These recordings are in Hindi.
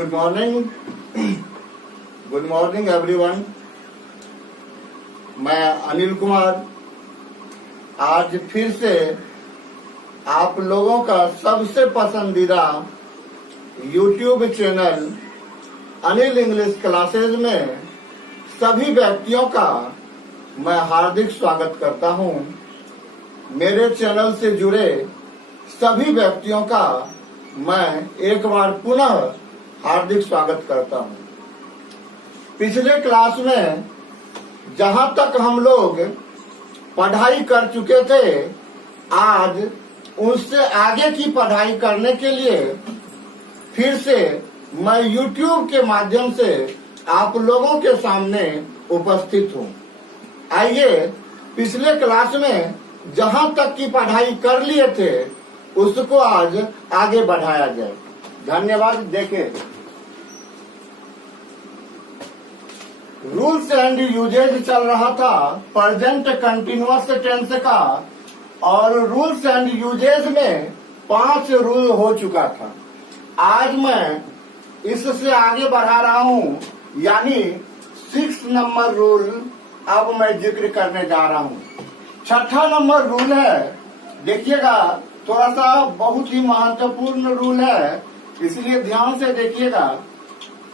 Good morning everyone. मैं अनिल कुमार आज फिर से आप लोगों का सबसे पसंदीदा YouTube channel Anil English classes में सभी व्यक्तियों का मैं हार्दिक स्वागत करता हूं। मेरे चैनल से जुड़े सभी व्यक्तियों का मैं एक बार पुनः हार्दिक स्वागत करता हूं। पिछले क्लास में जहां तक हम लोग पढ़ाई कर चुके थे, आज उससे आगे की पढ़ाई करने के लिए फिर से मैं YouTube के माध्यम से आप लोगों के सामने उपस्थित हूं। आइए पिछले क्लास में जहां तक की पढ़ाई कर लिए थे उसको आज आगे बढ़ाया जाए। धन्यवाद। देखें, रूल्स एंड यूजेज चल रहा था प्रेजेंट कंटिन्यूअस टेंस का, और रूल्स एंड यूजेज में 5 रूल हो चुका था। आज मैं इससे आगे बढ़ा रहा हूं, यानी 6 नंबर रूल अब मैं जिक्र करने जा रहा हूं। 6ठा नंबर रूल है, देखिएगा, थोड़ा सा बहुत ही महत्वपूर्ण रूल है, इसलिए ध्यान से देखिएगा।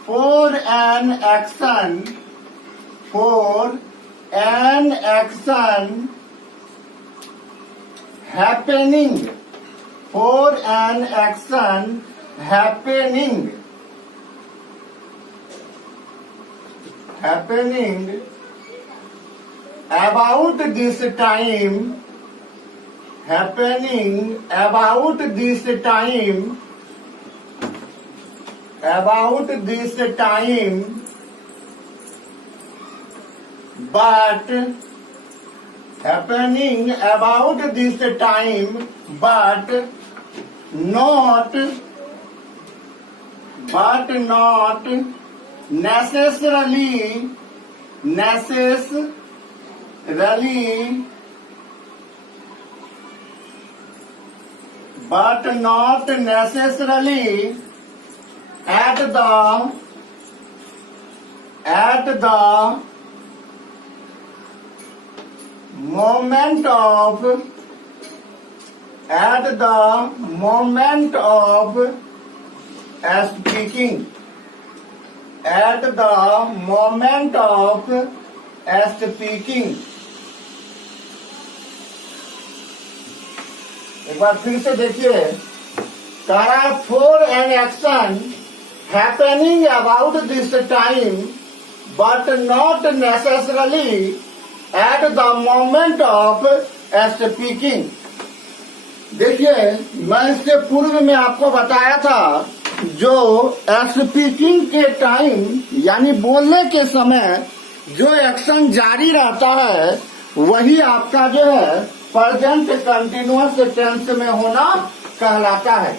For an action happening, for an action happening about this time, happening about this time, but happening about this time, but not necessarily but not necessarily at the moment of speaking, at the moment of speaking। एक बार फिर से देखिए, कहा for an action happening about this time but not necessarily at the moment of speaking. देखिए, मैं इससे पूर्व में आपको बताया था, जो स्पीकिंग के टाइम यानी बोलने के समय जो एक्शन जारी रहता है वही आपका जो है प्रेजेंट कंटिन्यूअस टेंस में होना कहलाता है।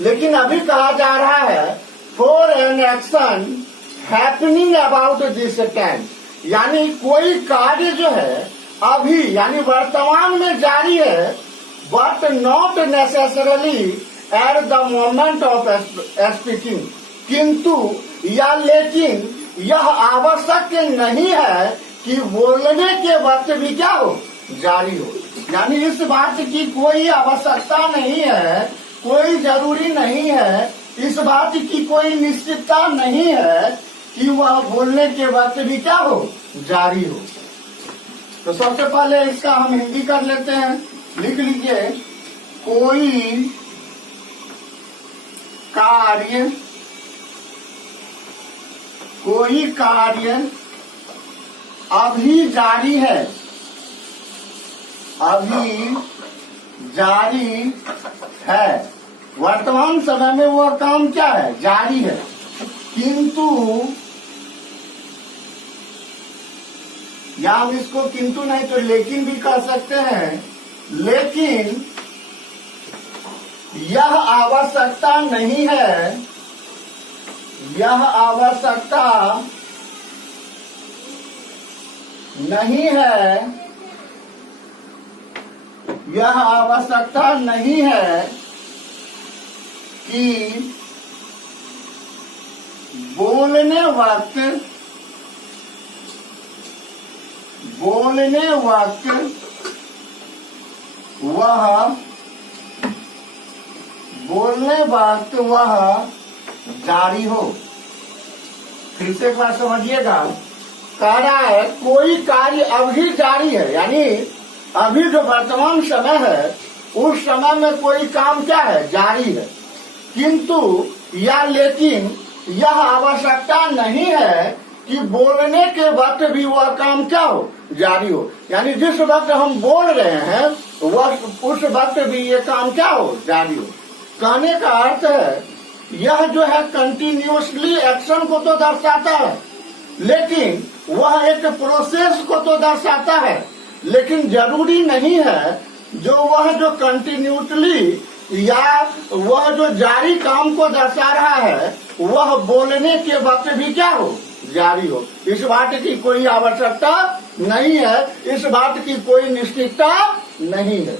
लेकिन अभी कहा जा रहा है for an action happening about this time, यानी कोई कार्य जो है अभी यानी वर्तमान में जारी है, but not necessarily at the moment of speaking, किंतु या लेकिन यह आवश्यक नहीं है कि बोलने के वक्त भी क्या हो, जारी हो। यानी इस बात की कोई आवश्यकता नहीं है, कोई जरूरी नहीं है, इस बात की कोई निश्चितता नहीं है कि वह बोलने के वक्त भी क्या हो, जारी हो। तो सबसे पहले इसका हम हिंदी कर लेते हैं। लिख लीजिए, कोई कार्य अभी जारी है, वर्तमान समय में वह काम क्या है, जारी है, किंतु या हम इसको किंतु नहीं तो लेकिन भी कह सकते हैं, लेकिन यह आवश्यकता नहीं है, यह आवश्यकता नहीं है कि बोलने वक्त वह जारी हो। फिर से एक बार समझिएगा, कह रहा है कोई कार्य अभी जारी है, यानी अभी जो वर्तमान समय है उस समय में कोई काम क्या है, जारी है, किंतु या लेकिन यह आवश्यकता नहीं है कि बोलने के वक्त भी वह काम क्या हो, जारी हो। यानी जिस वक्त हम बोल रहे हैं वह उस वक्त भी ये काम क्या हो, जारी हो। कहने का अर्थ है यह जो है कंटिन्यूअसली एक्शन को तो दर्शाता है, लेकिन वह एक प्रोसेस को तो दर्शाता है, लेकिन जरूरी नहीं है वह जो कंटिन्यूसली या वह जो जारी काम को दर्शा रहा है वह बोलने के वक्त भी क्या हो, जारी हो। इस बात की कोई आवश्यकता नहीं है, इस बात की कोई निश्चितता नहीं है।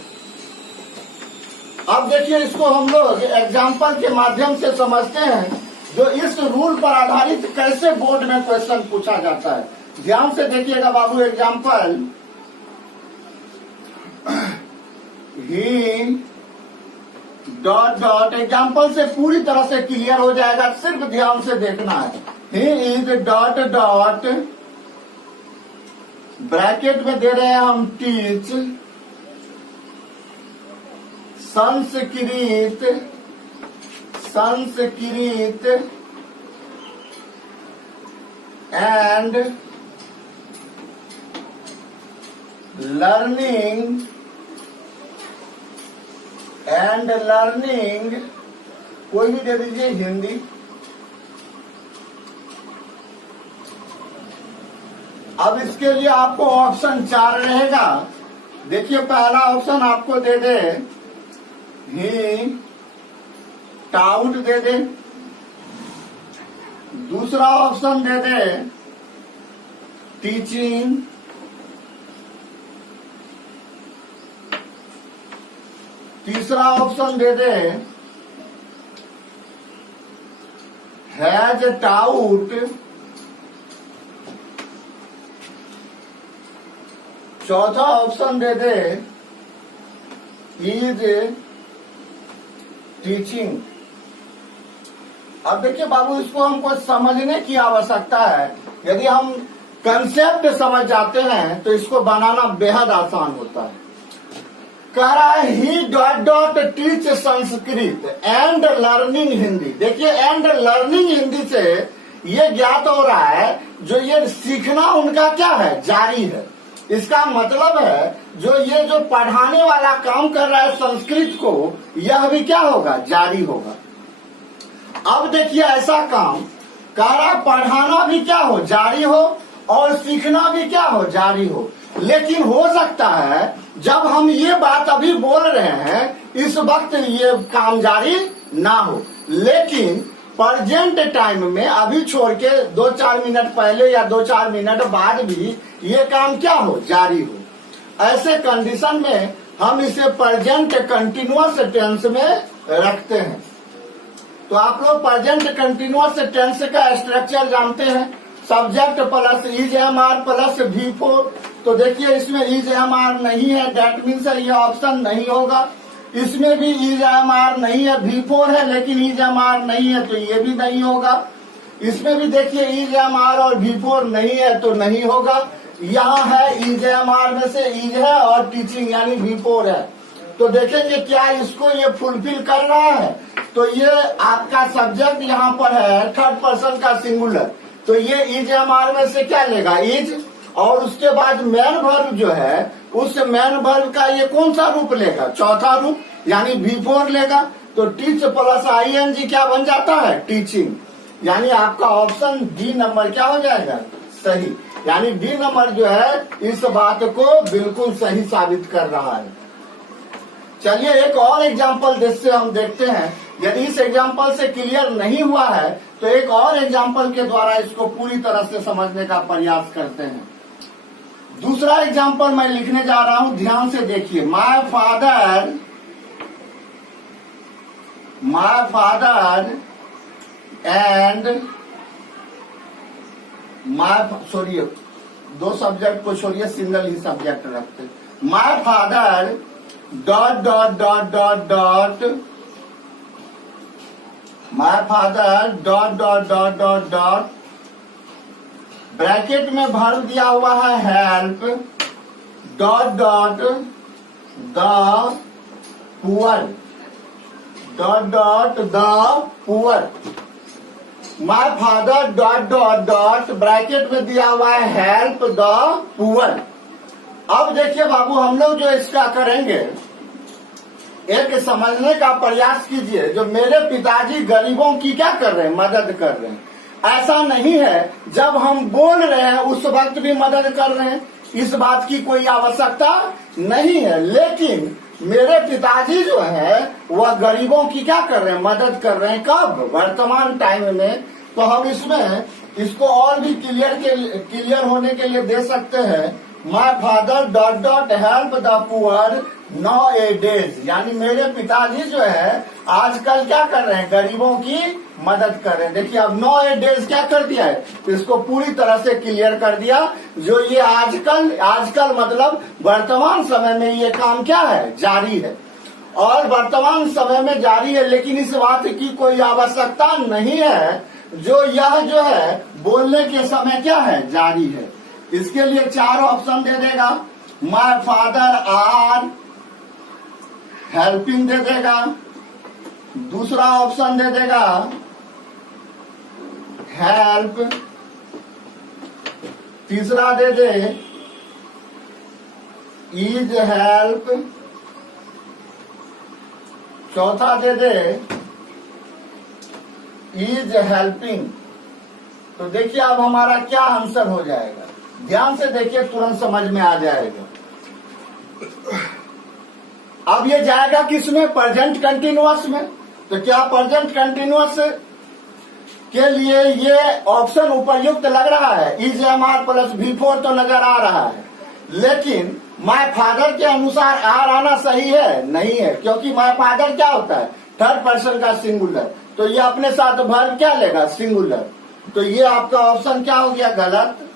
अब देखिए, इसको हम लोग एग्जाम्पल के माध्यम से समझते हैं, जो इस रूल पर आधारित कैसे बोर्ड में क्वेश्चन पूछा जाता है। ध्यान से देखिएगा बाबू, एग्जाम्पल, ही डॉट डॉट, एग्जाम्पल से पूरी तरह से क्लियर हो जाएगा, सिर्फ ध्यान से देखना है। He is dot dot, bracket में दे रहे हैं हम टीच, संस्कृत एंड लर्निंग कोई भी दे दीजिए, हिंदी। अब इसके लिए आपको ऑप्शन 4 रहेगा। देखिए, पहला ऑप्शन आपको दे दे ही टाउट दे दे, दूसरा ऑप्शन दे दे टीचिंग, तीसरा ऑप्शन दे दे हैज टाउट, चौथा ऑप्शन दे दे इज टीचिंग। अब देखिए बाबू, इसको हमको समझने की आवश्यकता है। यदि हम कंसेप्ट समझ जाते हैं तो इसको बनाना बेहद आसान होता है। कह रहा है he dot dot teach Sanskrit and learning Hindi. देखिए, एंड लर्निंग हिंदी से ये ज्ञात हो रहा है जो ये सीखना उनका क्या है, जारी है। इसका मतलब है जो पढ़ाने वाला काम कर रहा है संस्कृत को, यह भी क्या होगा, जारी होगा। अब देखिए, ऐसा काम कह रहा पढ़ाना भी क्या हो, जारी हो, और सीखना भी क्या हो, जारी हो। लेकिन हो सकता है जब हम ये बात अभी बोल रहे हैं इस वक्त ये काम जारी ना हो, लेकिन प्रेजेंट टाइम में अभी छोड़ के 2-4 मिनट पहले या 2-4 मिनट बाद भी ये काम क्या हो, जारी हो। ऐसे कंडीशन में हम इसे प्रेजेंट कंटिन्यूअस टेंस में रखते हैं। तो आप लोग प्रेजेंट कंटिन्यूअस टेंस का स्ट्रक्चर जानते हैं, subject plus is am are plus V4। तो देखिए, इसमें इज एम आर नहीं है, दैट मीन्स ये ऑप्शन नहीं होगा। इसमें भी इज एम आर नहीं है, V4 है लेकिन इज एम आर नहीं है, तो ये भी नहीं होगा। इसमें भी देखिए इज एम आर और V4 नहीं है, तो नहीं होगा। यहाँ है इज एम आर में से इज है और टीचिंग यानी V4 है, तो देखेंगे क्या इसको ये फुलफिल कर रहा है। तो ये आपका सब्जेक्ट यहाँ पर है थर्ड पर्सन का सिंगुलर, तो ये इज एम आर में से क्या लेगा, इज, और उसके बाद मैन वर्ब जो है उस मैन वर्ब का ये कौन सा रूप लेगा, चौथा रूप, यानी V4 लेगा। तो टीच प्लस ING क्या बन जाता है, टीचिंग। यानी आपका ऑप्शन डी नंबर क्या हो जाएगा, सही। यानी डी नंबर जो है इस बात को बिल्कुल सही साबित कर रहा है। चलिए एक और एग्जाम्पल जिससे हम देखते हैं, यदि इस एग्जाम्पल से क्लियर नहीं हुआ है तो एक और एग्जाम्पल के द्वारा इसको पूरी तरह से समझने का प्रयास करते हैं। दूसरा एग्जाम्पल मैं लिखने जा रहा हूं, ध्यान से देखिए। माय फादर एंड छोड़िए, दो सब्जेक्ट को छोड़िए, सिंगल ही सब्जेक्ट रखते। My father dot dot dot dot dot, my father dot dot dot dot dot, bracket में भर दिया हुआ है help dot dot the poor, dot dot the poor. My father dot dot dot, bracket में दिया हुआ है हेल्प द पुअर। अब देखिए बाबू, हम लोग जो इसका करेंगे, एक समझने का प्रयास कीजिए, जो मेरे पिताजी गरीबों की क्या कर रहे हैं, मदद कर रहे हैं। ऐसा नहीं है जब हम बोल रहे हैं उस वक्त भी मदद कर रहे हैं, इस बात की कोई आवश्यकता नहीं है। लेकिन मेरे पिताजी जो है वह गरीबों की क्या कर रहे हैं, मदद कर रहे हैं। कब? वर्तमान टाइम में। तो हम इसमें इसको और भी क्लियर होने के लिए दे सकते हैं, my father dot dot help the poor now A days, यानी मेरे पिताजी जो है आजकल क्या कर रहे हैं, गरीबों की मदद कर रहे हैं। देखिए अब नाउ ए डेज क्या कर दिया है, तो इसको पूरी तरह से क्लियर कर दिया। जो ये आजकल मतलब वर्तमान समय में ये काम क्या है, जारी है, और वर्तमान समय में जारी है। लेकिन इस बात की कोई आवश्यकता नहीं है, यह जो है बोलने के समय क्या है, जारी है। इसके लिए 4 ऑप्शन दे देगा। My father are helping they देगा, दूसरा ऑप्शन दे देगा हेल्प, तीसरा दे दे इज हेल्प, चौथा दे दे इज हेल्पिंग। तो देखिए अब हमारा क्या आंसर हो जाएगा, ध्यान से देखिए, तुरंत समझ में आ जाएगा। अब ये जाएगा किसमें, प्रेजेंट कंटिन्यूअस में। तो क्या प्रेजेंट कंटिन्यूअस के लिए ये ऑप्शन उपयुक्त लग रहा है, is am are plus V4 तो नजर आ रहा है। लेकिन माय फादर के अनुसार आर आना सही है, नहीं है, क्योंकि माय फादर क्या होता है, थर्ड पर्सन का सिंगुलर। तो ये अपने साथ वर्ब क्या लेगा, सिंगुलर। तो ये आपका ऑप्शन क्या हो गया, गलत।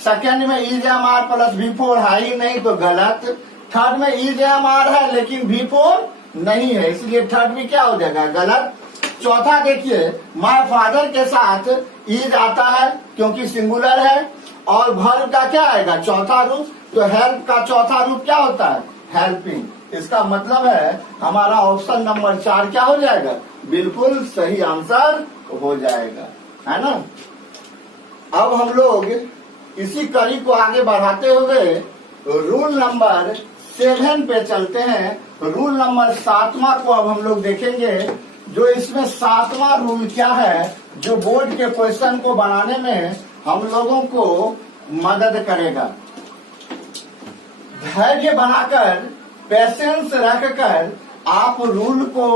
सेकेंड में is am are plus V4 है ही नहीं, तो गलत। थर्ड में इज एम आर है लेकिन V4 नहीं है, इसलिए थर्ड भी क्या हो जाएगा, गलत। चौथा देखिए, माय फादर के साथ इज आता है क्योंकि सिंगुलर है, और वर्ब का क्या आएगा, चौथा रूप। तो हेल्प का चौथा रूप क्या होता है, हेल्पिंग। इसका मतलब है हमारा ऑप्शन नंबर 4 क्या हो जाएगा, बिल्कुल सही आंसर हो जाएगा, है ना। अब हम लोग इसी कड़ी को आगे बढ़ाते हुए रूल नंबर 7 पे चलते हैं। रूल नंबर 7वां को अब हम लोग देखेंगे। जो इसमें 7वां रूल क्या है, जो बोर्ड के क्वेश्चन को बनाने में हम लोगों को मदद करेगा। धैर्य बनाकर, पेशेंस रखकर आप रूल को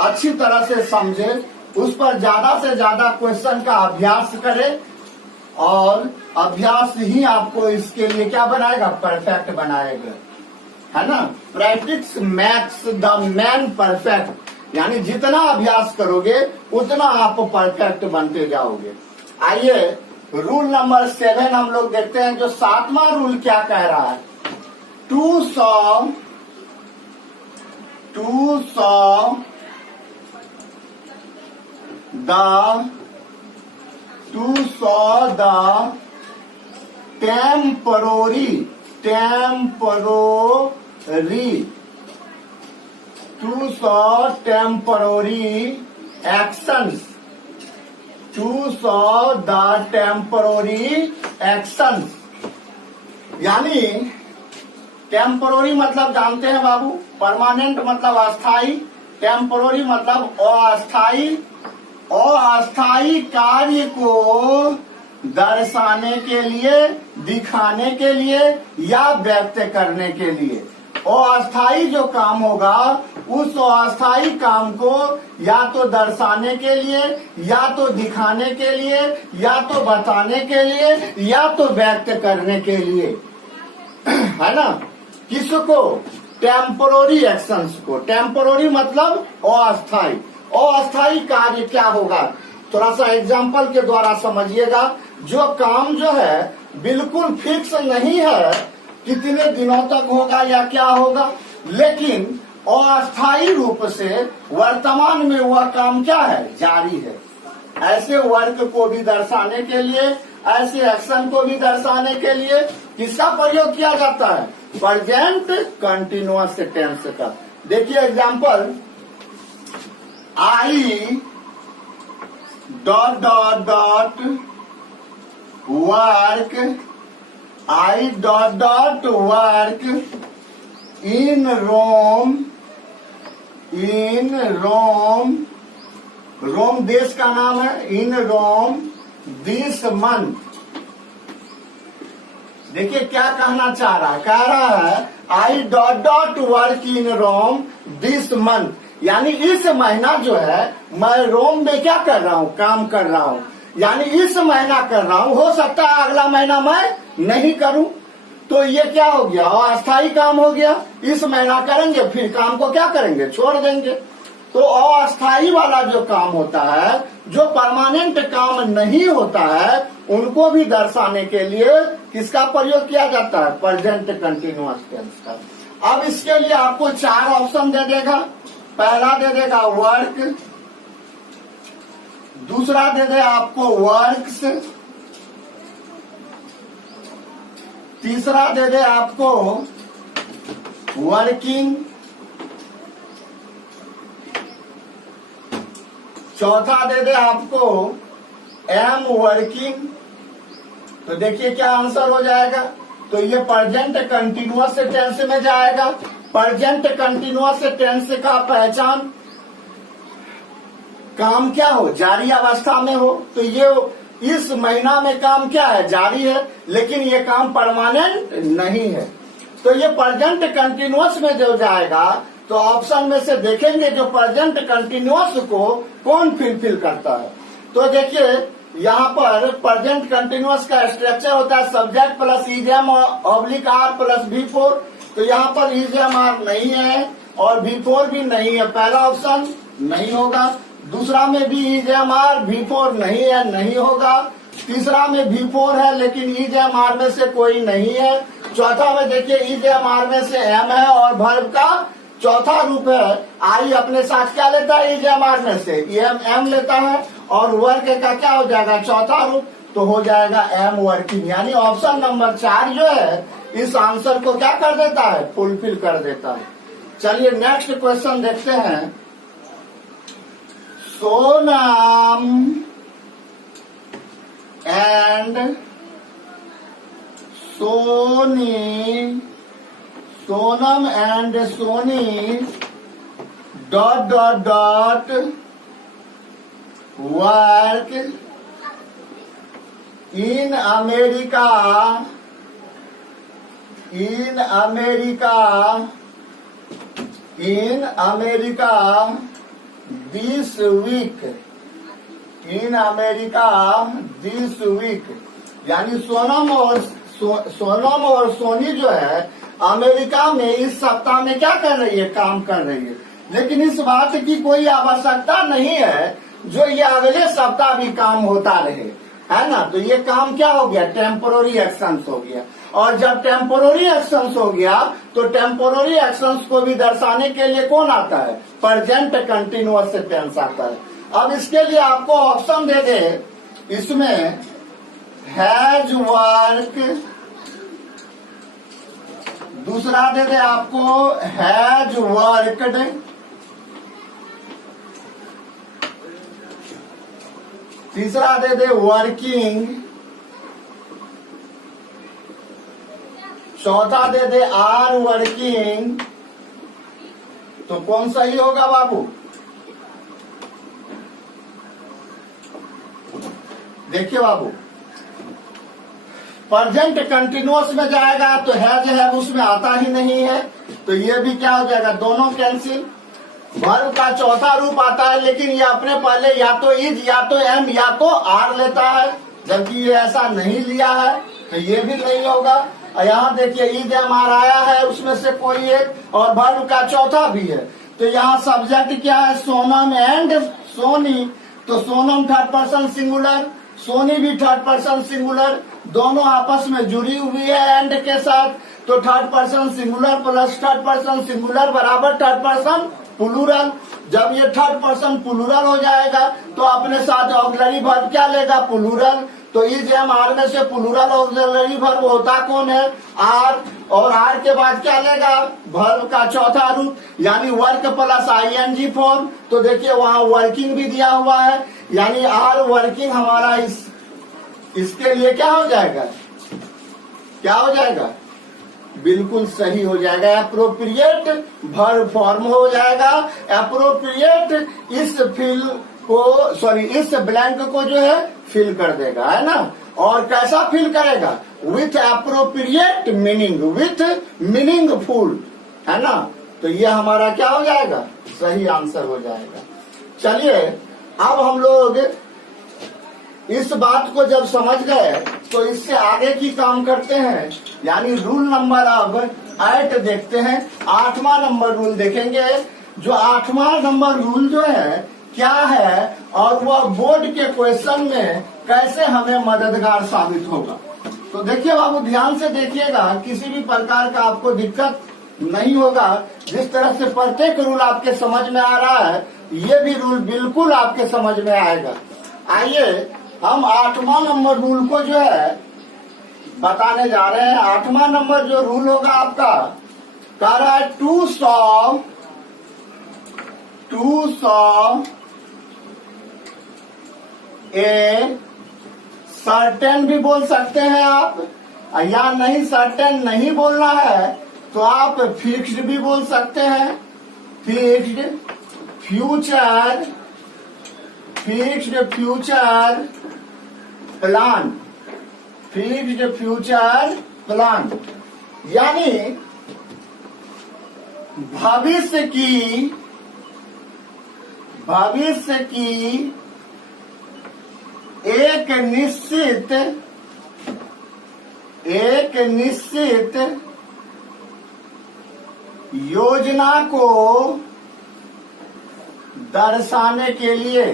अच्छी तरह से समझे, उस पर ज्यादा से ज्यादा क्वेश्चन का अभ्यास करें, और अभ्यास ही आपको इसके लिए क्या बनाएगा, परफेक्ट बनाएगा, है ना। Practice max the man perfect, यानी जितना अभ्यास करोगे उतना आप परफेक्ट बनते जाओगे। आइए रूल नंबर 7 हम लोग देखते हैं। जो 7वां रूल क्या कह रहा है, to show the temporary actions, यानी टेम्परोरी मतलब जानते हैं बाबू, परमानेंट मतलब अस्थाई, टेम्परोरी मतलब अस्थाई कार्य को दर्शाने के लिए, दिखाने के लिए या व्यक्त करने के लिए। अस्थाई जो काम होगा उस अस्थाई काम को या तो दर्शाने के लिए, या तो दिखाने के लिए, या तो बताने के लिए, या तो व्यक्त करने के लिए, है ना। किसको, टेम्पोररी एक्शंस को। टेम्पोररी मतलब अस्थाई। अस्थाई कार्य क्या होगा, थोड़ा सा एग्जाम्पल के द्वारा समझिएगा। जो काम जो है बिल्कुल फिक्स नहीं है कितने दिनों तक होगा या क्या होगा, लेकिन अस्थायी रूप से वर्तमान में वह काम क्या है, जारी है। ऐसे वर्क को भी दर्शाने के लिए, ऐसे एक्शन को भी दर्शाने के लिए किसका प्रयोग किया जाता है, प्रेजेंट कंटिन्यूअस टेंस का। देखिए example, I dot dot dot work, I dot dot work in Rome, in Rome, Rome देश का नाम है, इन रोम दिस मंथ। देखिए क्या कहना चाह रहा है, कह रहा है I dot dot work in Rome this month, यानी इस महीना जो है मैं रोम में क्या कर रहा हूँ, काम कर रहा हूँ। यानी इस महीना कर रहा हूँ, हो सकता है अगला महीना मैं नहीं करूं, तो ये क्या हो गया, अस्थायी काम हो गया। इस महीना करेंगे फिर काम को क्या करेंगे, छोड़ देंगे। तो अस्थायी वाला जो काम होता है, जो परमानेंट काम नहीं होता है, उनको भी दर्शाने के लिए किसका प्रयोग किया जाता है, प्रेजेंट कंटिन्यूअस टेंस का। अब इसके लिए आपको 4 ऑप्शन दे देगा। पहला दे देगा वर्क, दूसरा दे दे आपको वर्क्स, तीसरा दे दे आपको वर्किंग, चौथा दे दे आपको एम वर्किंग। तो देखिए क्या आंसर हो जाएगा, तो ये प्रेजेंट कंटिन्यूअस टेंस में जाएगा। प्रेजेंट कंटिन्यूअस टेंस का पहचान काम क्या हो, जारी अवस्था में हो। तो ये इस महीना में काम क्या है, जारी है, लेकिन ये काम परमानेंट नहीं है। तो ये प्रेजेंट कंटिन्यूअस में जो जाएगा, तो ऑप्शन में से देखेंगे जो प्रेजेंट कंटिन्यूअस को कौन फिलफिल करता है। तो देखिए यहाँ पर प्रेजेंट कंटिन्यूअस का स्ट्रक्चर होता है subject plus is am oblique are plus V4। तो यहाँ पर इजम आर नहीं है और V4 भी नहीं है, पहला ऑप्शन नहीं होगा। दूसरा में भी इजम आर V4 नहीं है, नहीं होगा। तीसरा में V4 है लेकिन इजम आर में से कोई नहीं है। चौथा में देखिए इजम आर में से एम है और वर्ब का चौथा रूप है आई, अपने साथ क्या लेता है, इजम आर में से एम लेता है और वर्क का क्या हो जाएगा, चौथा रूप, तो हो जाएगा एम वर्किंग। यानी ऑप्शन नंबर 4 जो है इस आंसर को क्या कर देता है, फुलफिल कर देता है। चलिए नेक्स्ट क्वेश्चन देखते हैं। Sonam and Soni, Sonam and Soni dot dot dot work in America, in America, in America this week, in America this week. यानी सोनम और सोनी जो है अमेरिका में इस सप्ताह में क्या कर रही है, काम कर रही है। लेकिन इस बात की कोई आवश्यकता नहीं है जो ये अगले सप्ताह भी काम होता रहे, है ना। तो ये काम क्या हो गया, टेम्पोररी एक्शंस हो गया। और जब टेम्पोररी एक्शंस हो गया तो टेम्पोररी एक्शंस को भी दर्शाने के लिए कौन आता है, प्रेजेंट कंटिन्यूअस टेंस आता है। अब इसके लिए आपको ऑप्शन दे दे, इसमें हैज वर्क, दूसरा दे दे आपको हैज वर्कड, तीसरा दे दे वर्किंग, चौथा दे दे आर वर्किंग। तो कौन सही होगा बाबू, देखिए बाबू, प्रेजेंट कंटिन्यूअस में जाएगा तो है उसमें आता ही नहीं है, तो ये भी क्या हो जाएगा, दोनों कैंसिल। वर्ब का चौथा रूप आता है लेकिन ये अपने पहले या तो इज या तो एम या तो आर लेता है, जबकि ये ऐसा नहीं लिया है, तो ये भी नहीं होगा। और यहाँ देखिए इज एम आर आया है, उसमें से कोई एक, और वर्ब का चौथा भी है। तो यहाँ सब्जेक्ट क्या है, सोनम एंड सोनी। तो Sonam third person singular, Soni भी थर्ड पर्सन सिंगुलर, दोनों आपस में जुड़ी हुई है एंड के साथ। तो third person singular plus third person singular बराबर थर्ड पर्सन प्लूरल। जब ये थर्ड पर्सन प्लूरल हो जाएगा तो अपने साथ ऑक्सिलरी वर्ब क्या लेगा? प्लूरल। तो इज एम आर में से प्लूरल ऑक्सिलरी वर्ब होता कौन है? आर। और आर के बाद क्या लेगा? वर्ब का चौथा रूप, यानी वर्क प्लस आईएनजी फॉर्म। तो देखिए वहां वर्किंग भी दिया हुआ है, यानी आर वर्किंग हमारा इसके लिए क्या हो जाएगा? क्या हो जाएगा? बिल्कुल सही हो जाएगा, एप्रोप्रिएट वर्ब फॉर्म हो जाएगा। एप्रोप्रिएट इस इस ब्लैंक को जो है फिल कर देगा, है ना। और कैसा फिल करेगा? With appropriate meaning, with meaningful, है ना। तो ये हमारा क्या हो जाएगा? सही आंसर हो जाएगा। चलिए अब हम लोग इस बात को जब समझ गए तो इससे आगे की काम करते हैं, यानी रूल नंबर अब 8 देखते हैं। 8वां नंबर रूल देखेंगे। जो 8वां नंबर रूल जो है क्या है और वह बोर्ड के क्वेश्चन में कैसे हमें मददगार साबित होगा। तो देखिए बाबू, ध्यान से देखिएगा, किसी भी प्रकार का आपको दिक्कत नहीं होगा। जिस तरह से प्रत्येक रूल आपके समझ में आ रहा है, ये भी रूल बिल्कुल आपके समझ में आएगा। आइए हम 8वां नंबर रूल को जो है बताने जा रहे हैं। 8वां नंबर जो रूल होगा आपका कह रहा है टू सॉल्व ए सर्टेन भी बोल सकते हैं आप, या नहीं सर्टेन नहीं बोलना है तो आप फिक्स्ड भी बोल सकते हैं। Fixed future plan, fixed future plan, यानी भविष्य की एक निश्चित योजना को दर्शाने के लिए,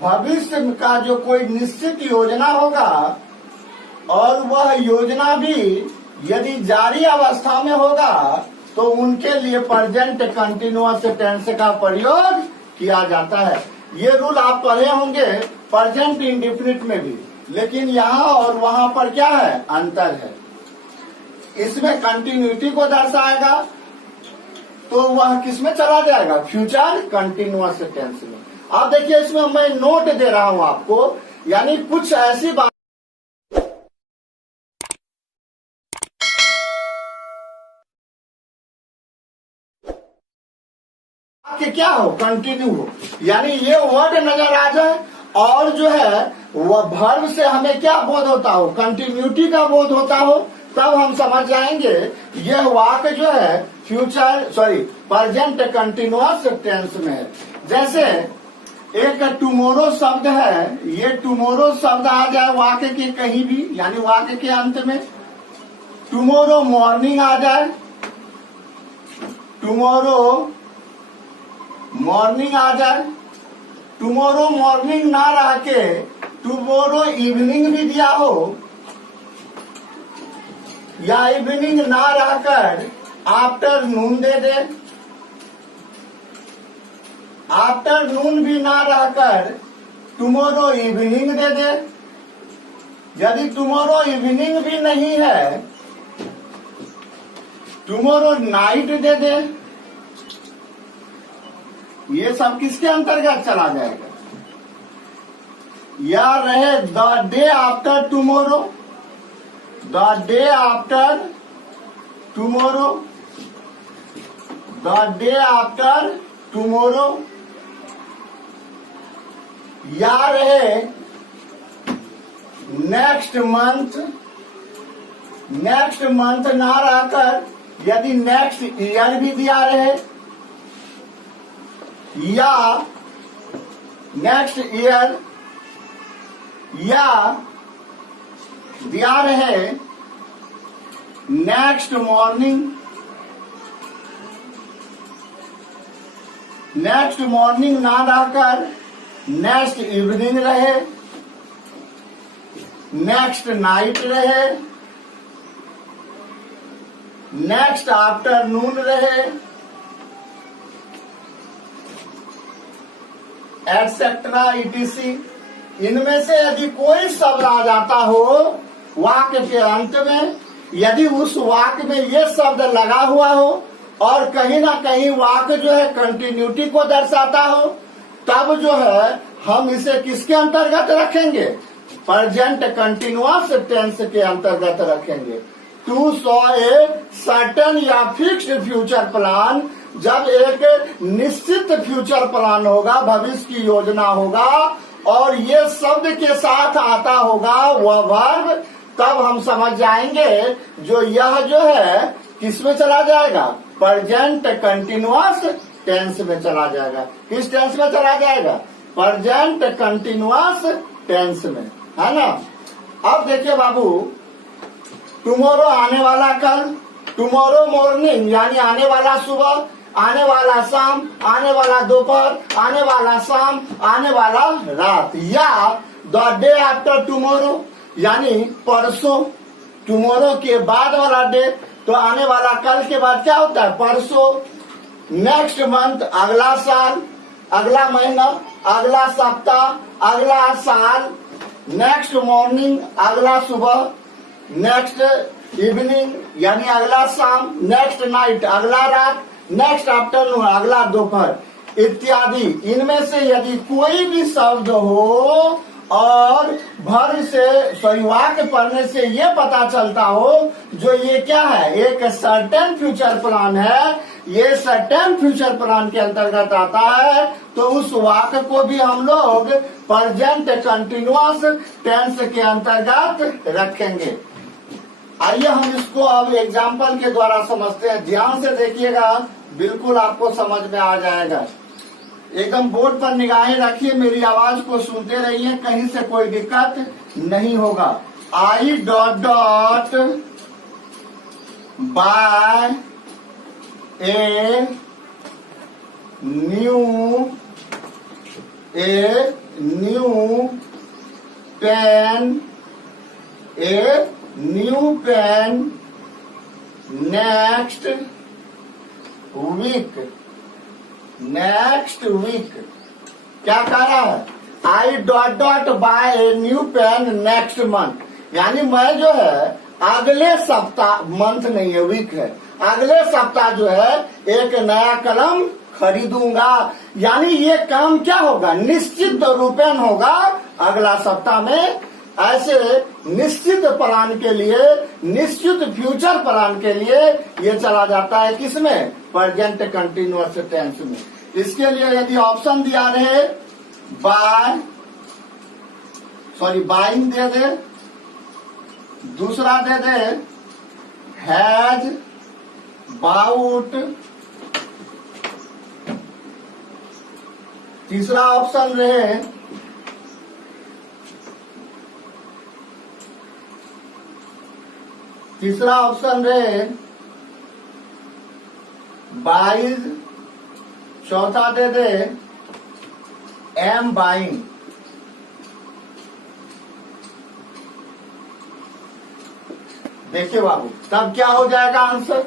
भविष्य का जो कोई निश्चित योजना होगा और वह योजना भी यदि जारी अवस्था में होगा तो उनके लिए प्रेजेंट कंटिन्यूअस टेंस का प्रयोग किया जाता है। ये रूल आप पढ़े होंगे प्रेजेंट इंडेफिनिट में भी, लेकिन यहाँ और वहां पर क्या है? अंतर है। इसमें कंटिन्यूटी को दर्शाएगा तो वह किसमें चला जाएगा? फ्यूचर कंटिन्यूअस टेंस में। आप देखिए इसमें मैं नोट दे रहा हूं आपको, यानी कुछ ऐसी बात कि क्या हो? कंटिन्यू हो, यानी ये वर्ड नजर आ जाए और जो है वह वर्ब से हमें क्या बोध होता हो? कंटिन्यूटी का बोध होता हो, तब हम समझ जाएंगे यह वाक्य जो है प्रेजेंट कंटिन्यूअस टेंस में है। जैसे एक टुमोरो शब्द है, ये टुमोरो शब्द आ जाए वाक्य के कहीं भी, यानी वाक्य के अंत में। टुमोरो मॉर्निंग आ जाए, टुमोरो मॉर्निंग आ जाए, टुमोरो मॉर्निंग ना रह के टुमोरो इवनिंग भी दिया हो, या इवनिंग ना रहकर आफ्टरनून दे दे, आफ्टरनून भी ना रहकर टुमोरो इवनिंग दे दे। यदि टुमोरो इवनिंग भी नहीं है, टुमोरो नाइट दे दे। ये सब किसके अंतर्गत चला जाएगा? या रहे the day after tomorrow, the day after tomorrow, the day after tomorrow, या रहे नेक्स्ट मंथ, नेक्स्ट मंथ ना रहकर यदि नेक्स्ट ईयर भी दिया रहे, या नेक्स्ट ईयर, या दिया रहे नेक्स्ट मॉर्निंग, नेक्स्ट मॉर्निंग ना रहकर नेक्स्ट इवनिंग रहे, नेक्स्ट नाइट रहे, नेक्स्ट आफ्टरनून रहे, एटसेट्रा इटीसी। इनमें से यदि कोई शब्द आ जाता हो वाक्य के अंत में, यदि उस वाक्य में ये शब्द लगा हुआ हो और कहीं ना कहीं वाक्य जो है कंटिन्यूटी को दर्शाता हो, तब जो है हम इसे किसके अंतर्गत रखेंगे? प्रेजेंट कंटिन्यूअस टेंस के अंतर्गत रखेंगे। टू सॉ ए सर्टेन या फिक्स्ड फ्यूचर प्लान, जब एक निश्चित फ्यूचर प्लान होगा, भविष्य की योजना होगा और ये शब्द के साथ आता होगा वह वर्ब, तब हम समझ जाएंगे जो यह जो है किस में चला जाएगा? प्रेजेंट कंटिन्यूअस टेंस में चला जाएगा। किस टेंस में चला जाएगा? प्रेजेंट कंटिन्यूअस टेंस में, है ना। अब देखिए बाबू, टुमारो आने वाला कल, टुमारो मॉर्निंग यानी आने वाला सुबह, आने वाला शाम, आने वाला दोपहर, आने वाला शाम, आने वाला रात, या द डे आफ्टर टुमारो यानी परसों, टुमारो के बाद वाला डे, तो आने वाला कल के बाद क्या होता है? परसों। नेक्स्ट मंथ अगला साल, अगला महीना, अगला सप्ताह, अगला साल। नेक्स्ट मॉर्निंग अगला सुबह, नेक्स्ट इवनिंग यानी अगला शाम, नेक्स्ट नाइट अगला रात, नेक्स्ट आफ्टरनून अगला दोपहर इत्यादि। इनमें से यदि कोई भी शब्द हो और भर से वाक्य पढ़ने से ये पता चलता हो जो ये क्या है? एक सर्टेन फ्यूचर प्लान है, ये सर्टेन फ्यूचर प्लान के अंतर्गत आता है, तो उस वाक्य को भी हम लोग प्रेजेंट कंटिन्यूअस टेंस के अंतर्गत रखेंगे। आइए हम इसको अब एग्जाम्पल के द्वारा समझते हैं। ध्यान से देखिएगा, बिल्कुल आपको समझ में आ जाएगा। एकदम बोर्ड पर निगाहें रखिए, मेरी आवाज को सुनते रहिए, कहीं से कोई दिक्कत नहीं होगा। I dot dot buy a new pen, a new pen next week. क्या कह रहा है? I dot dot buy a new pen next month, यानी मैं जो है अगले सप्ताह, मंथ नहीं है वीक है, अगले सप्ताह जो है एक नया कलम खरीदूंगा। यानी ये काम क्या होगा? निश्चित रूपेण होगा अगला सप्ताह में। ऐसे निश्चित प्लान के लिए, निश्चित फ्यूचर प्लान के लिए ये चला जाता है किसमें? प्रेजेंट कंटिन्यूअस टेंस में। इसके लिए यदि ऑप्शन दिया रहे बाइंग दे दे, दूसरा दे दे हैज, बाउट, तीसरा ऑप्शन रहे बाइज, चौथा दे दे एम बाइंग। देखिए बाबू, तब क्या हो जाएगा आंसर?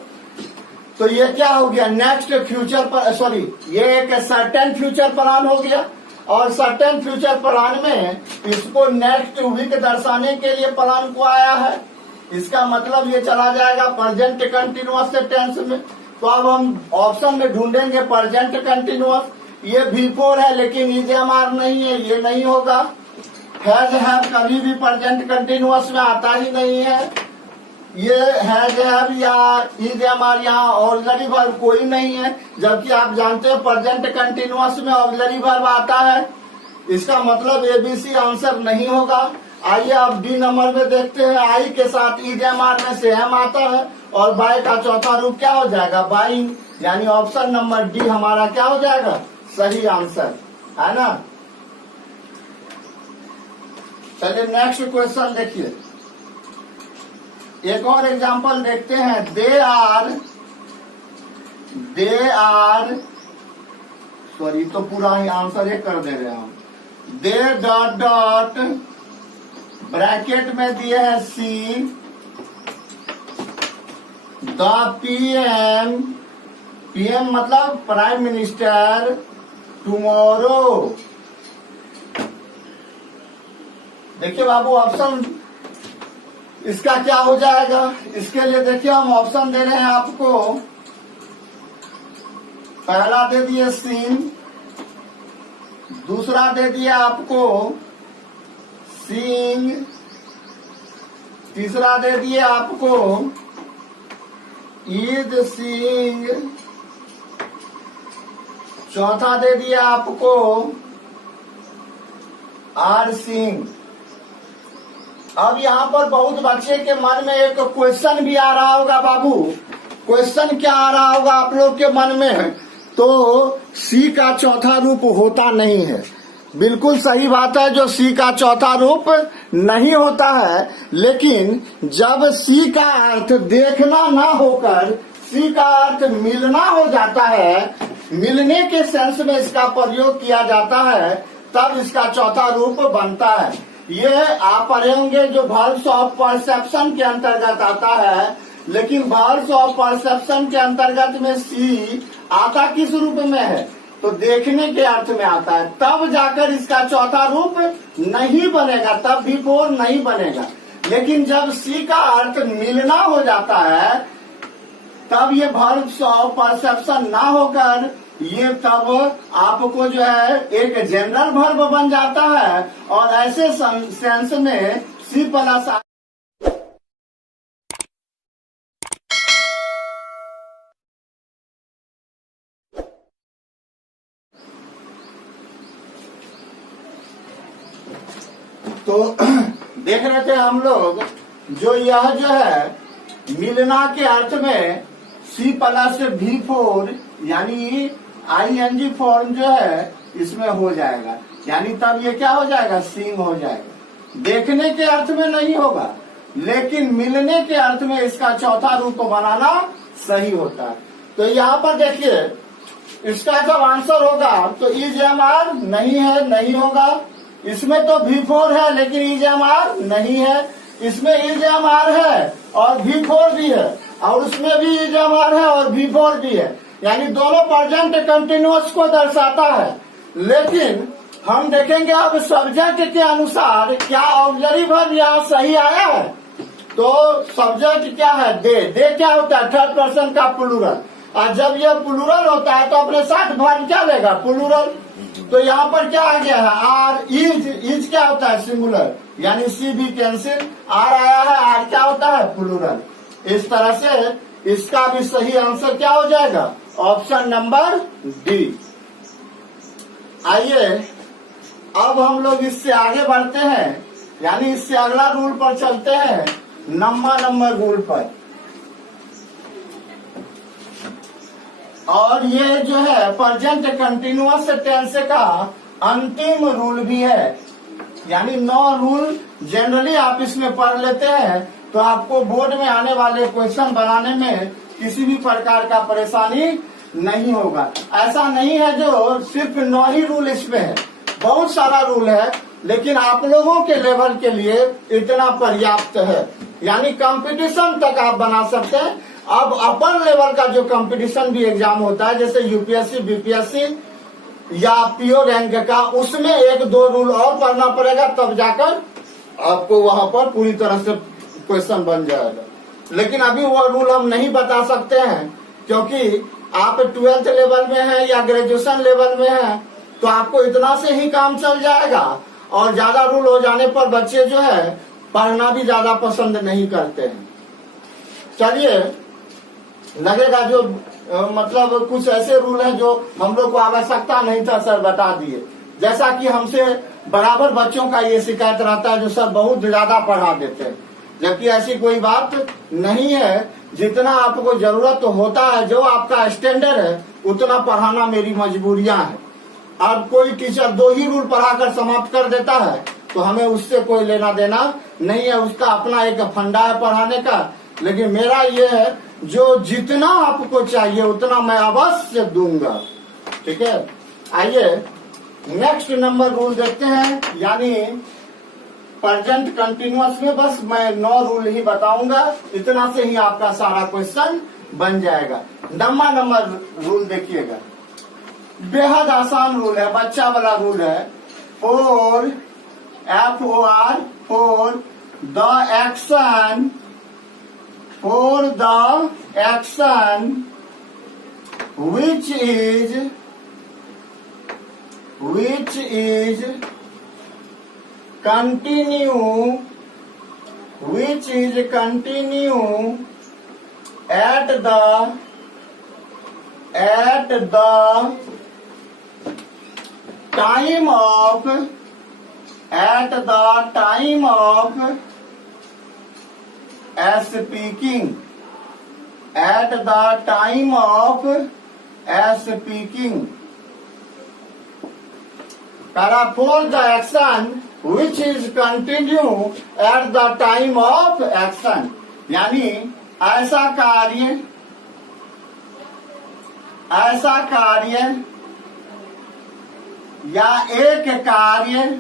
तो ये क्या हो गया? नेक्स्ट फ्यूचर पर, ये एक सर्टेन फ्यूचर प्लान हो गया, और सर्टेन फ्यूचर प्लान में इसको नेक्स्ट वीक दर्शाने के लिए प्लान को आया है। इसका मतलब ये चला जाएगा प्रेजेंट कंटिन्यूअस टेंस में। तो अब हम ऑप्शन में ढूंढेंगे प्रेजेंट कंटिन्यूअस। ये V4 है लेकिन EJMR नहीं है, ये नहीं होगा। हैज हैव कभी भी प्रेजेंट कंटिन्यूअस में आता ही नहीं है। ये हैज हैव या EJMR यहाँ ऑक्सिलरी वर्ब कोई नहीं है, जबकि आप जानते हैं प्रेजेंट कंटिन्यूअस में ऑक्सिलरी वर्ब आता है। इसका मतलब ABC आंसर नहीं होगा। आइए अब डी नंबर में देखते हैं। आई के साथ EJMR में से एम आता है और बाय का चौथा रूप क्या हो जाएगा? बाइंग, यानी ऑप्शन नंबर डी हमारा क्या हो जाएगा? सही आंसर, है ना। चलिए नेक्स्ट क्वेश्चन देखिए, एक और एग्जांपल देखते हैं। दे आर तो पूरा ही आंसर ये कर दे रहे हैं हम। दे डॉट डॉट ब्रैकेट में दिए हैं सी, द पीएम, पीएम मतलब प्राइम मिनिस्टर, टुमारो। देखिए बाबू ऑप्शन इसका क्या हो जाएगा, इसके लिए देखिए हम ऑप्शन दे रहे हैं आपको। पहला दे दिए सीन, दूसरा दे दिया आपको सीइंग, तीसरा दे दिए आपको ईद सीइंग, चौथा दे दिया आपको आर सीइंग। अब यहाँ पर बहुत बच्चे के मन में एक क्वेश्चन भी आ रहा होगा बाबू। क्वेश्चन क्या आ रहा होगा आप लोग के मन में? तो सी का चौथा रूप होता नहीं है। बिल्कुल सही बात है, जो सी का चौथा रूप नहीं होता है। लेकिन जब सी का अर्थ देखना ना होकर सी का अर्थ मिलना हो जाता है, मिलने के सेंस में इसका प्रयोग किया जाता है, तब इसका चौथा रूप बनता है। ये आप पढ़े होंगे जो वर्ब्स ऑफ परसेप्शन के अंतर्गत आता है। लेकिन वर्ब्स ऑफ परसेप्शन के अंतर्गत में सी आता किस रूप में है? तो देखने के अर्थ में आता है। तब जाकर इसका चौथा रूप नहीं बनेगा, तब बिफोर नहीं बनेगा। लेकिन जब सी का अर्थ मिलना हो जाता है, तब ये वर्ब्स ऑफ परसेप्शन ना होकर ये तब आपको जो है एक जनरल वर्ब बन जाता है। और ऐसे सेंस में सी प्लस तो देख रहे थे हम लोग जो यह जो है मिलना के अर्थ में सी प्लस V4 यानी ING फॉर्म जो है इसमें हो जाएगा। यानी तब ये क्या हो जाएगा? सीइंग हो जाएगा। देखने के अर्थ में नहीं होगा, लेकिन मिलने के अर्थ में इसका चौथा रूप बनाना सही होता है। तो यहाँ पर देखिए इसका जब आंसर होगा तो EGMR नहीं है, नहीं होगा। इसमें तो V4 है लेकिन EGMR नहीं है। इसमें EGMR है और V4 भी है, और उसमें भी EGMR है और V4 भी है। यानी दोनों प्रेजेंट कंटिन्यूअस को दर्शाता है। लेकिन हम देखेंगे अब सब्जेक्ट के अनुसार क्या ऑक्सिलरी वर्ब यहाँ सही आया है। तो सब्जेक्ट क्या है? दे क्या होता है? थर्ड पर्सन का प्लूरल। और जब यह प्लूरल होता है तो अपने साथ वर्ब क्या लेगा? प्लूरल। तो यहाँ पर क्या आ गया है? आर। इज क्या होता है? सिंगुलर, यानी सी भी कैंसिल। आर आया है, आर क्या होता है? प्लूरल। इस तरह से इसका भी सही आंसर क्या हो जाएगा? Option number D. आइए अब हम लोग इससे आगे बढ़ते हैं, यानी इससे अगला रूल पर चलते हैं, नंबर रूल पर। और ये जो है प्रेजेंट कंटिन्यूअस टेंस का अंतिम रूल भी है। यानी 9 रूल जनरली आप इसमें पढ़ लेते हैं तो आपको बोर्ड में आने वाले क्वेश्चन बनाने में किसी भी प्रकार का परेशानी नहीं होगा। ऐसा नहीं है जो सिर्फ 9 ही रूल इसमें है, बहुत सारा रूल है, लेकिन आप लोगों के लेवल के लिए इतना पर्याप्त है। यानी कंपटीशन तक आप बना सकते हैं। अब अपर लेवल का जो कंपटीशन भी एग्जाम होता है, जैसे यूपीएससी, बीपीएससी या पीओ रैंक का, उसमें 1-2 रूल और पढ़ना पड़ेगा, तब जाकर आपको वहां पर पूरी तरह से क्वेश्चन बन जाएगा। लेकिन अभी वो रूल हम नहीं बता सकते हैं, क्योंकि आप 12th लेवल में हैं या ग्रेजुएशन लेवल में हैं, तो आपको इतना से ही काम चल जाएगा। और ज्यादा रूल हो जाने पर बच्चे जो है पढ़ना भी ज्यादा पसंद नहीं करते हैं। चलिए, लगेगा जो मतलब कुछ ऐसे रूल हैं जो हम लोग को आवश्यकता नहीं था, सर बता दिए। जैसा कि हमसे बराबर बच्चों का ये शिकायत रहता है जो सर बहुत ज्यादा पढ़ा देते हैं, जबकि ऐसी कोई बात नहीं है। जितना आपको जरूरत होता है, जो आपका स्टैंडर्ड है, उतना पढ़ाना मेरी मजबूरियां है। अब कोई टीचर 2 ही रूल पढ़ाकर समाप्त कर देता है तो हमें उससे कोई लेना देना नहीं है, उसका अपना एक फंडा है पढ़ाने का। लेकिन मेरा ये है जो जितना आपको चाहिए उतना मैं अवश्य दूंगा। ठीक है, आइए नेक्स्ट नंबर रूल देखते हैं। यानी प्रेजेंट कंटिन्यूअस में बस मैं 9 रूल ही बताऊंगा, इतना से ही आपका सारा क्वेश्चन बन जाएगा। नंबर रूल देखिएगा, बेहद आसान रूल है, बच्चा वाला रूल है। For FOR for the action, for the action which is continue at the time of speaking, at the time of speaking. Para for the action which is continue at the time of action, यानी ऐसा कार्य या एक कार्य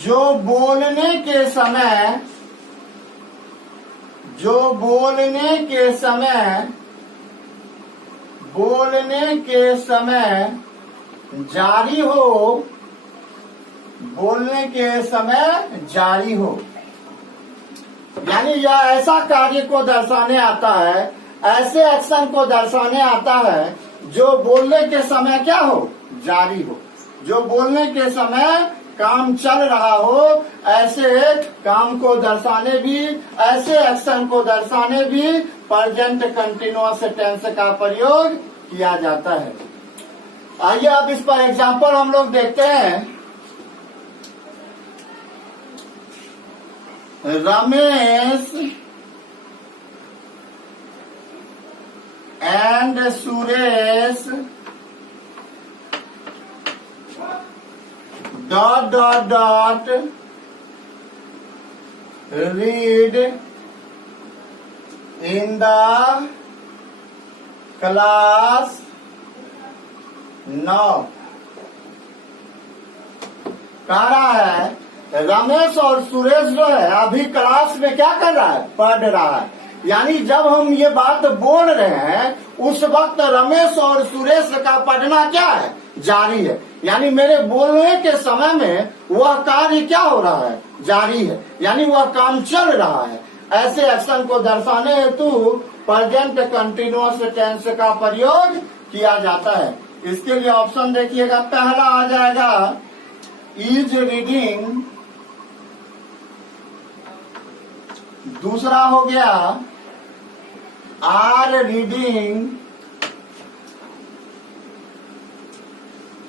जो बोलने के समय जारी हो, यानी यह ऐसा कार्य को दर्शाने आता है, ऐसे एक्शन को दर्शाने आता है जो बोलने के समय क्या हो, जारी हो, जो बोलने के समय काम चल रहा हो, ऐसे काम को दर्शाने भी, ऐसे एक्शन को दर्शाने भी प्रेजेंट कंटिन्यूअस टेंस का प्रयोग किया जाता है। आइए अब इस पर एग्जाम्पल हम लोग देखते हैं। Ramesh and Suresh dot read in the class now। कह रहा है रमेश और सुरेश जो है अभी क्लास में क्या कर रहा है, पढ़ रहा है। यानी जब हम ये बात बोल रहे हैं उस वक्त रमेश और सुरेश का पढ़ना क्या है, जारी है। यानी मेरे बोलने के समय में वह कार्य क्या हो रहा है, जारी है, यानी वह काम चल रहा है। ऐसे एक्शन को दर्शाने हेतु प्रेजेंट कंटिन्यूअस टेंस का प्रयोग किया जाता है। इसके लिए ऑप्शन देखिएगा, पहला आ जाएगा इज रीडिंग, दूसरा हो गया आर रीडिंग,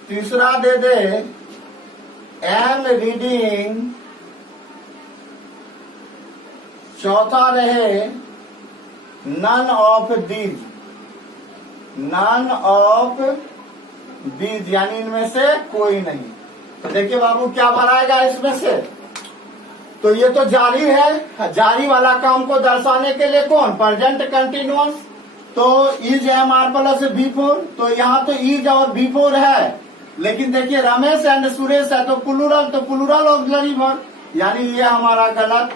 तीसरा दे दे एम रीडिंग, चौथा रहे नन ऑफ दीज, यानी इनमें से कोई नहीं। तो देखिए बाबू क्या बनाएगा इसमें से, तो ये तो जारी है, जारी वाला काम को दर्शाने के लिए कौन, प्रेजेंट कंटिन्यूअस, तो is am are plus B4, तो यहाँ तो इज और B4 है। लेकिन देखिए रमेश एंड सुरेश है तो प्लूरल ऑक्सिलरी वर्ब, यानी ये हमारा गलत।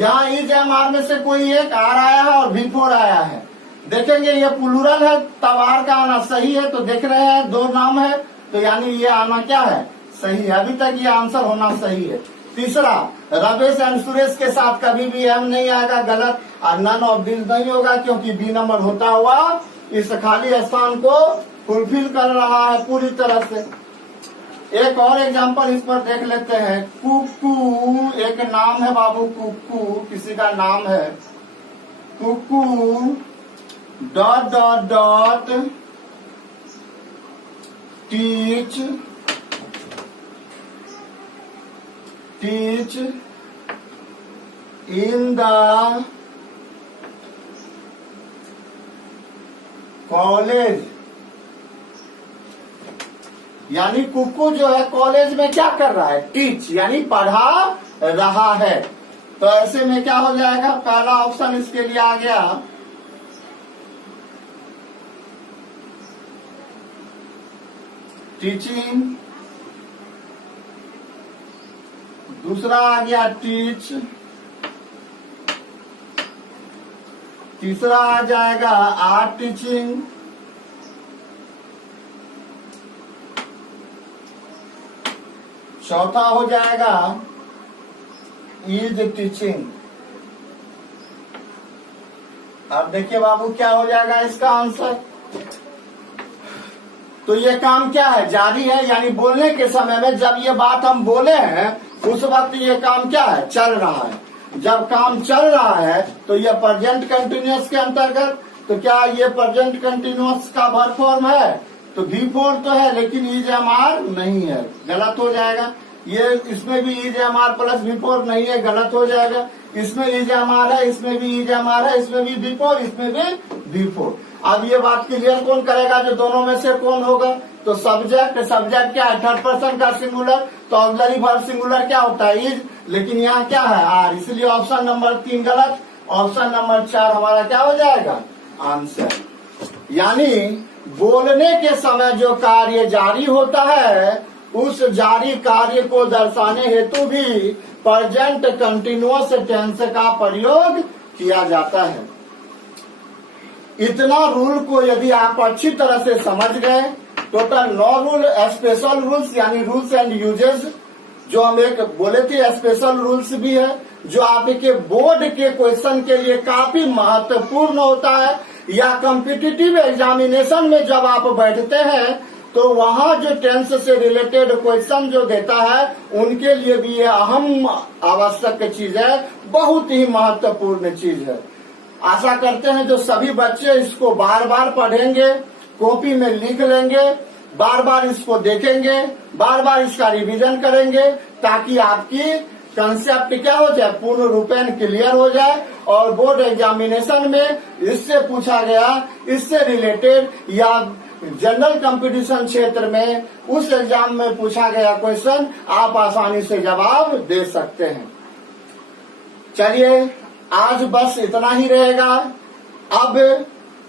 यहाँ इज एम आर में से कोई एक आर आया है और B4 आया है। देखेंगे ये प्लूरल है तब आर का आना सही है, तो देख रहे हैं दो नाम है, तो यानी ये आना क्या है, सही है। अभी तक ये आंसर होना सही है। तीसरा रमेश एंड सुरेश के साथ कभी भी एम नहीं आएगा, गलत। और नन ऑफ दिस नहीं होगा क्योंकि B नंबर होता हुआ इस खाली स्थान को फुलफिल कर रहा है पूरी तरह से। एक और एग्जांपल इस पर देख लेते हैं। कुकू एक नाम है बाबू, कुकू किसी का नाम है। Kuku dot teach in the college, यानी कुकू जो है कॉलेज में क्या कर रहा है, टीच यानी पढ़ा रहा है। तो ऐसे में क्या हो जाएगा, पहला ऑप्शन इसके लिए आ गया टीचिंग दूसरा आ गया टीच, तीसरा आ जाएगा आर टीचिंग, चौथा हो जाएगा इज टीचिंग। अब देखिए बाबू क्या हो जाएगा इसका आंसर। तो ये काम क्या है, जारी है, यानी बोलने के समय में जब ये बात हम बोले हैं उस वक्त ये काम क्या है, चल रहा है। जब काम चल रहा है तो ये प्रेजेंट कंटिन्यूअस के अंतर्गत, तो क्या ये प्रेजेंट कंटिन्यूअस का वर्ब फॉर्म है, तो V4 तो है लेकिन इज एम आर नहीं है, गलत हो जाएगा। ये इसमें भी is am are plus V4 नहीं है, गलत हो जाएगा। इसमें इज एम आर है, इसमें भी इज एम आर है, इसमें भी V4, इसमें भी V4। अब ये बात क्लियर कौन करेगा, जो दोनों में से कौन होगा, तो सब्जेक्ट, सब्जेक्ट क्या है, थर्ड पर्सन का सिंगुलर, तो ऑक्सिलरी वर्ब सिंगुलर क्या होता है, इज, लेकिन यहाँ क्या है, आर, इसलिए ऑप्शन नंबर 3 गलत। ऑप्शन नंबर 4 हमारा क्या हो जाएगा, आंसर। यानी बोलने के समय जो कार्य जारी होता है उस जारी कार्य को दर्शाने हेतु भी प्रेजेंट कंटिन्यूअस टेंस का प्रयोग किया जाता है। इतना रूल को यदि आप अच्छी तरह से समझ गए, टोटल 9 रूल, स्पेशल रूल्स यानी रूल्स एंड यूजेस, जो हम एक बोले थे स्पेशल रूल्स भी है, जो आपके बोर्ड के क्वेश्चन के लिए काफी महत्वपूर्ण होता है, या कॉम्पिटिटिव एग्जामिनेशन में जब आप बैठते हैं तो वहाँ जो टेंस से रिलेटेड क्वेश्चन जो देता है उनके लिए भी ये अहम आवश्यक चीज है, बहुत ही महत्वपूर्ण चीज है। आशा करते हैं जो सभी बच्चे इसको बार बार पढ़ेंगे, कॉपी में लिख लेंगे, बार बार इसको देखेंगे, बार बार इसका रिवीजन करेंगे, ताकि आपकी कंसेप्ट क्या हो जाए, पूर्ण रूपेण क्लियर हो जाए, और बोर्ड एग्जामिनेशन में इससे पूछा गया, इससे रिलेटेड या जनरल कंपटीशन क्षेत्र में उस एग्जाम में पूछा गया क्वेश्चन आप आसानी से जवाब दे सकते हैं। चलिए आज बस इतना ही रहेगा। अब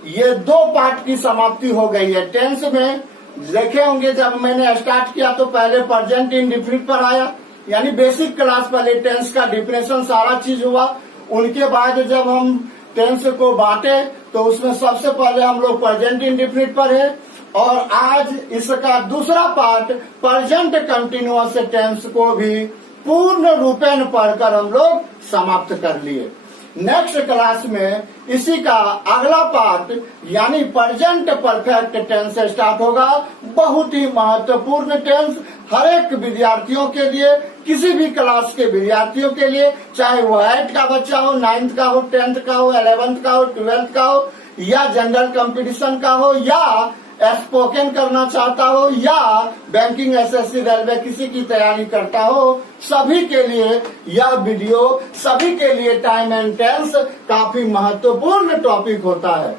ये 2 पार्ट की समाप्ति हो गई है। टेंस में देखे होंगे जब मैंने स्टार्ट किया तो पहले प्रेजेंट इंडेफिनिट पर आया, यानी बेसिक क्लास पहले टेंस का डिफिनेशन सारा चीज हुआ। उनके बाद जब हम टेंस को बांटे तो उसमें सबसे पहले हम लोग प्रेजेंट इंडेफिनिट पर है, और आज इसका दूसरा पार्ट प्रेजेंट कंटिन्यूअस टेंस को भी पूर्ण रूपेण पढ़कर हम लोग समाप्त कर लिए। नेक्स्ट क्लास में इसी का अगला पार्ट यानी प्रेजेंट परफेक्ट टेंस स्टार्ट होगा। बहुत ही महत्वपूर्ण टेंस, हर एक विद्यार्थियों के लिए, किसी भी क्लास के विद्यार्थियों के लिए, चाहे वो 8th का बच्चा हो, 9th का हो, 10th का हो, 11th का हो, 12th का हो, या जनरल कंपटीशन का हो, या स्पोकन करना चाहता हो, या बैंकिंग, एसएससी, रेलवे किसी की तैयारी करता हो, सभी के लिए यह वीडियो, सभी के लिए टाइम एंड टेंस काफी महत्वपूर्ण टॉपिक होता है।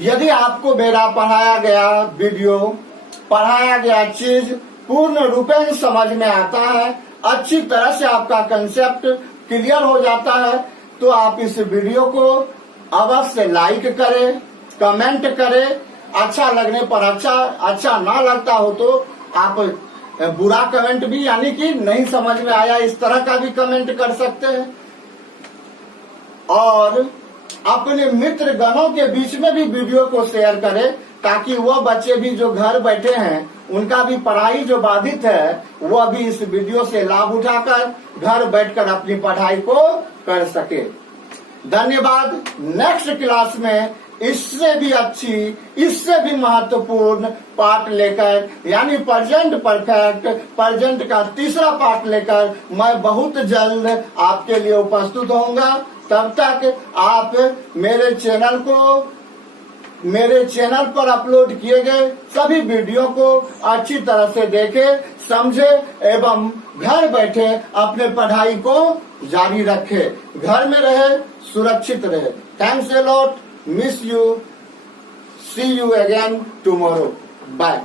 यदि आपको मेरा पढ़ाया गया वीडियो, पढ़ाया गया चीज पूर्ण रूपेण समझ में आता है, अच्छी तरह से आपका कंसेप्ट क्लियर हो जाता है, तो आप इस वीडियो को अवश्य लाइक करें, कमेंट करें। अच्छा लगने पर अच्छा ना लगता हो तो आप बुरा कमेंट भी, यानी कि नहीं समझ में आया, इस तरह का भी कमेंट कर सकते हैं। और अपने मित्र गणों के बीच में भी वीडियो को शेयर करें, ताकि वो बच्चे भी जो घर बैठे हैं उनका भी पढ़ाई जो बाधित है वह भी इस वीडियो से लाभ उठाकर घर बैठकर अपनी पढ़ाई को कर सके। धन्यवाद। नेक्स्ट क्लास में इससे भी अच्छी, इससे भी महत्वपूर्ण पार्ट लेकर, यानी प्रेजेंट परफेक्ट, प्रेजेंट का तीसरा पार्ट लेकर मैं बहुत जल्द आपके लिए उपस्थित होऊंगा। तब तक आप मेरे चैनल पर अपलोड किए गए सभी वीडियो को अच्छी तरह से देखें, समझे एवं घर बैठे अपने पढ़ाई को जारी रखे। घर में रहे, सुरक्षित रहे। Thanks a lot. Miss you. See you again tomorrow. Bye.